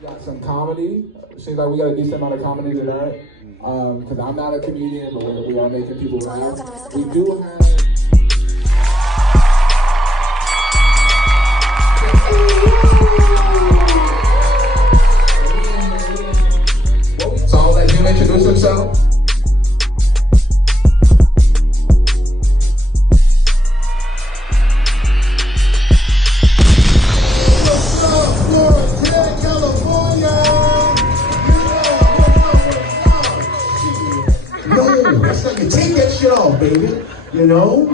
Got some comedy. Seems like we got a decent amount of comedy tonight. Because I'm not a comedian, but we are making people laugh. We do have. So I'll let him introduce himself. That's how you take that shit off, baby. You know?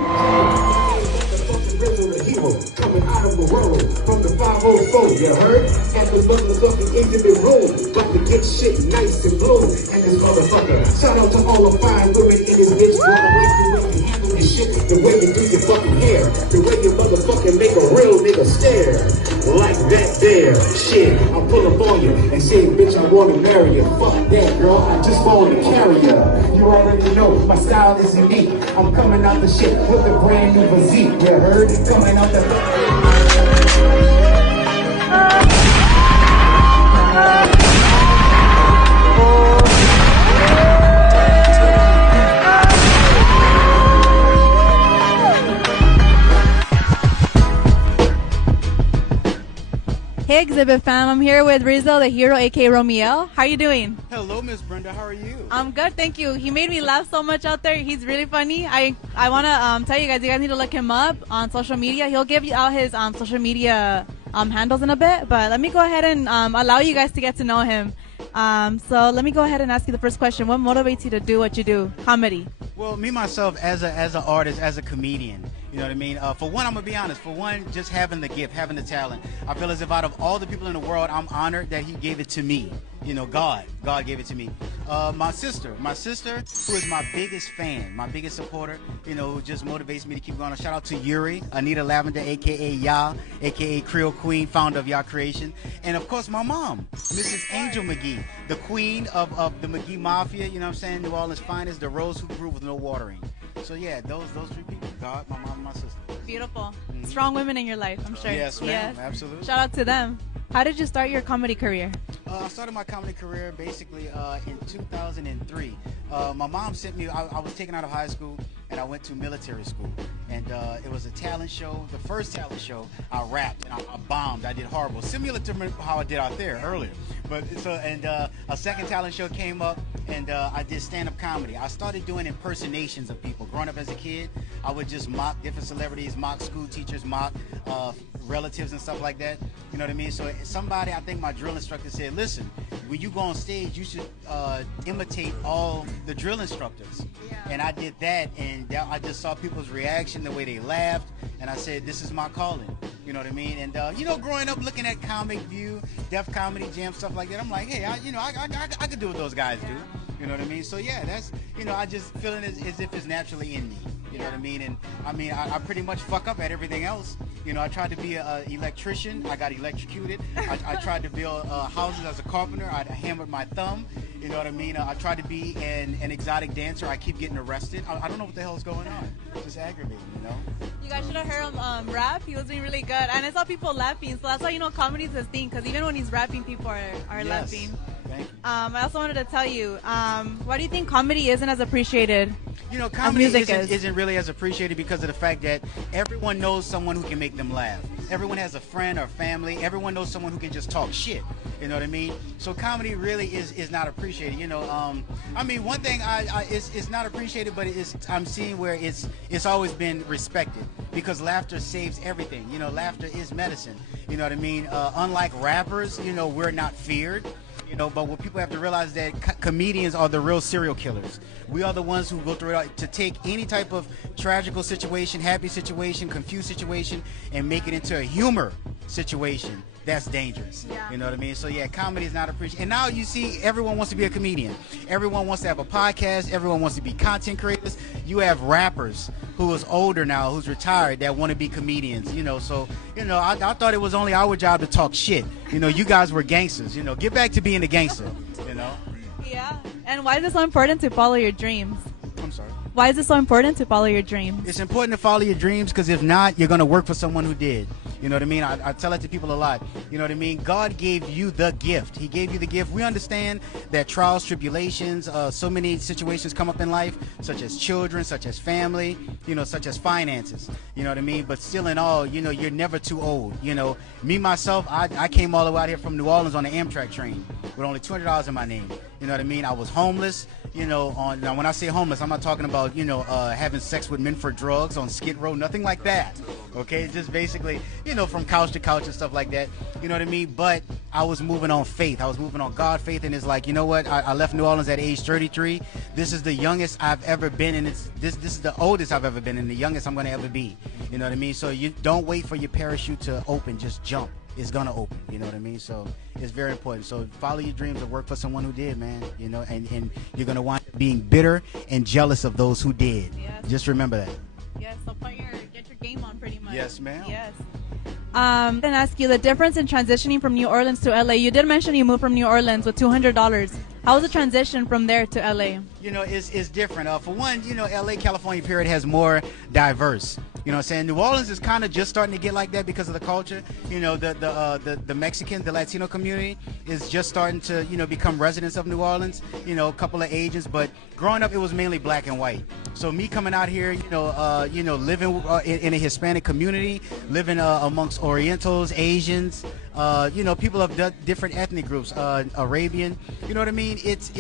Coming out of the world from the 504, you heard? At the motherfucking intimate room, about to get shit nice and blue. And this motherfucker, shout out to all the fine women in this bitch. Wanna like the way you handle this shit, the way you do your fucking hair, the way you motherfucking make a real nigga stare. Like that there, shit, I'm pulling for you and say, bitch, I wanna marry you. Fuck that, girl, I just wanna carry you. You already know my style is unique. I'm coming out the shit with a brand new physique. You heard? Coming out the. Hey Exhibit fam, I'm here with Rizzo the Hero, aka Romeo. How are you doing? Hello, Miss Brenda. How are you? I'm good, thank you. He made me laugh so much out there. He's really funny. I want to tell you guys need to look him up on social media. He'll give you out his social media handles in a bit, but let me go ahead and allow you guys to get to know him. So let me go ahead and ask you the first question. What motivates you to do what you do? Comedy. Well, me myself as an artist, as a comedian, you know what I mean? For one, I'm gonna be honest. For one, just having the gift, having the talent, I feel as if out of all the people in the world, I'm honored that He gave it to me. You know, God gave it to me. My sister, who is my biggest fan, my biggest supporter, you know, who just motivates me to keep going. A shout out to Yuri, Anita Lavender, aka Ya, aka Creole Queen, founder of Ya Creation, and of course my mom, Mrs. Angel McGee, the queen of the McGee Mafia. You know what I'm saying? New Orleans finest, the rose who grew with no watering. So yeah, those three people: God, my mom, and my sister. Beautiful. Strong women in your life, I'm sure. Yes, ma'am. Absolutely. Shout out to them. How did you start your comedy career? I started my comedy career basically in 2003. My mom sent me, I was taken out of high school and I went to military school. And it was a talent show. The first talent show, I rapped and I bombed. I did horrible. Similar to how I did out there earlier. But a second talent show came up and I did stand-up comedy. I started doing impersonations of people. Growing up as a kid, I would just mock different celebrities, mock school teachers, mock relatives and stuff like that. You know what I mean? So somebody, I think my drill instructor said, listen, when you go on stage, you should imitate all the drill instructors. Yeah. And I did that, and I just saw people's reaction, the way they laughed, and I said, this is my calling. You know what I mean? And, you know, growing up looking at Comic View, Def Comedy Jam, stuff like that, I'm like, hey, I could do what those guys do. You know what I mean? So, yeah, that's, you know, I just feeling as if it's naturally in me. You know what I mean? And I mean, I pretty much fuck up at everything else. You know, I tried to be an electrician. I got electrocuted. I tried to build houses as a carpenter. I hammered my thumb. You know what I mean? I tried to be an exotic dancer. I keep getting arrested. I don't know what the hell is going on. It's just aggravating, you know? You guys should have heard him rap. He was doing really good. And I saw people laughing. So that's why, you know, comedy is his thing. Because even when he's rapping, people are laughing. Thank you. I also wanted to tell you, why do you think comedy isn't as appreciated? You know, comedy isn't really as appreciated because of the fact that everyone knows someone who can make them laugh. Everyone has a friend or family. Everyone knows someone who can just talk shit. You know what I mean? So comedy really is not appreciated. You know, I mean, one thing it's not appreciated, but I'm seeing where it's always been respected because laughter saves everything. You know, laughter is medicine. You know what I mean? Unlike rappers, you know, we're not feared. You know, but what people have to realize that comedians are the real serial killers. We are the ones who go through it to take any type of tragical situation, happy situation, confused situation, and make it into a humor situation. That's dangerous. Yeah. You know what I mean? So yeah, comedy is not appreciated. And now you see everyone wants to be a comedian. Everyone wants to have a podcast. Everyone wants to be content creators. You have rappers who is older now, who's retired, that want to be comedians. You know, so, you know, I thought it was only our job to talk shit. You know, you guys were gangsters. You know, get back to being a gangster, you know? Yeah. And why is it so important to follow your dreams? I'm sorry. Why is it so important to follow your dreams? It's important to follow your dreams because if not, you're going to work for someone who did. You know what I mean? I tell that to people a lot. You know what I mean? God gave you the gift. He gave you the gift. We understand that trials, tribulations, so many situations come up in life, such as children, such as family, you know, such as finances. You know what I mean? But still in all, you know, you're never too old. You know, me, myself, I came all the way out here from New Orleans on the Amtrak train with only $200 in my name. You know what I mean? I was homeless, you know, now when I say homeless, I'm not talking about, you know, having sex with men for drugs on Skid Row, nothing like that. Okay, just basically, you know, from couch to couch and stuff like that. You know what I mean? But I was moving on faith. I was moving on God faith, and it's like, you know what? I left New Orleans at age 33. This is the youngest I've ever been, and this is the oldest I've ever been, and the youngest I'm gonna ever be. You know what I mean? So you don't wait for your parachute to open, just jump. It's gonna open, you know what I mean? So it's very important. So follow your dreams and work for someone who did, man. You know, and you're gonna wind up being bitter and jealous of those who did. Yes. Just remember that. Yes, so get your game on pretty much. Yes, ma'am. Yes. I'm gonna ask you the difference in transitioning from New Orleans to LA. You did mention you moved from New Orleans with $200. How was the transition from there to LA? You know, it's different. For one, you know, LA, California period has more diverse. You know what I'm saying? New Orleans is kind of just starting to get like that because of the culture. You know, the Mexican, the Latino community is just starting to, you know, become residents of New Orleans. You know, a couple of agents, but growing up, it was mainly black and white. So me coming out here, you know, living in a Hispanic community, living amongst Orientals, Asians, you know, people of different ethnic groups, Arabian. You know what I mean? It's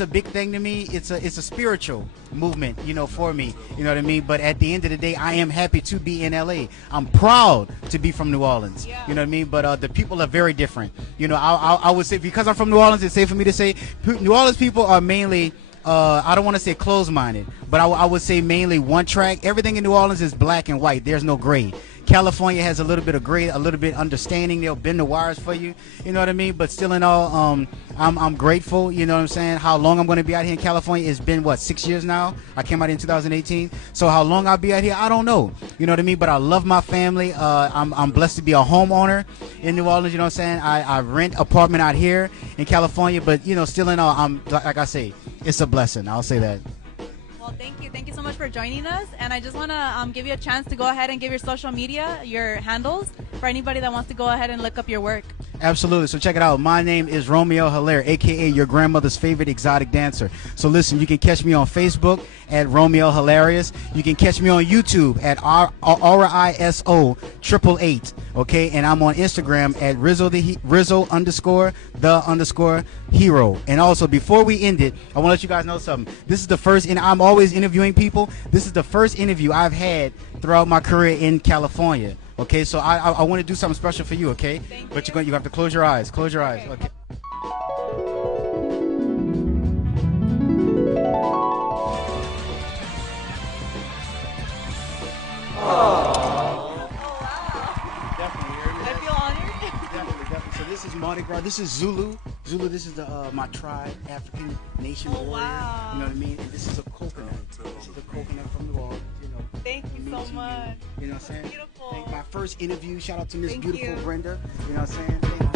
a big thing to me. It's a spiritual movement, you know, for me. You know what I mean? But at the end of the day, I am happy to be in LA. I'm proud to be from New Orleans. Yeah. You know what I mean? But the people are very different. You know, I would say, because I'm from New Orleans, it's safe for me to say New Orleans people are mainly, I don't want to say closed-minded, but I would say mainly one track. Everything in New Orleans is black and white. There's no gray. California has a little bit of gray, a little bit understanding. They'll bend the wires for you. You know what I mean? But still in all, I'm grateful. You know what I'm saying? How long I'm going to be out here in California? It's been, what, 6 years now? I came out in 2018. So how long I'll be out here, I don't know. You know what I mean? But I love my family. I'm blessed to be a homeowner in New Orleans. You know what I'm saying? I rent apartment out here in California. But, you know, still in all, I'm, like I say, it's a blessing. I'll say that. Well, thank you. Thank you so much for joining us. And I just want to give you a chance to go ahead and give your social media, your handles, for anybody that wants to go ahead and look up your work. Absolutely. So check it out. My name is Romeo Hilaire, a.k.a. your grandmother's favorite exotic dancer. So listen, you can catch me on Facebook at Romeo Hilarious. You can catch me on YouTube at RISO888. Okay, and I'm on Instagram at Rizzo_the_hero. And also, before we end it, I want to let you guys know something. This is the first, and I'm always interviewing people. This is the first interview I've had throughout my career in California. Okay, so I want to do something special for you. Okay, but you have to close your eyes. Close your eyes. Okay. I feel honored. Definitely. So this is Mardi Gras. This is Zulu. Zulu. This is my tribe, African nation warrior. Wow. You know what I mean? And this is a coconut. This is a coconut from New Orleans. You know. Thank you so much. You know what I'm saying? Beautiful. My first interview. Shout out to Miss Thank Beautiful you. Brenda. You know what I'm saying?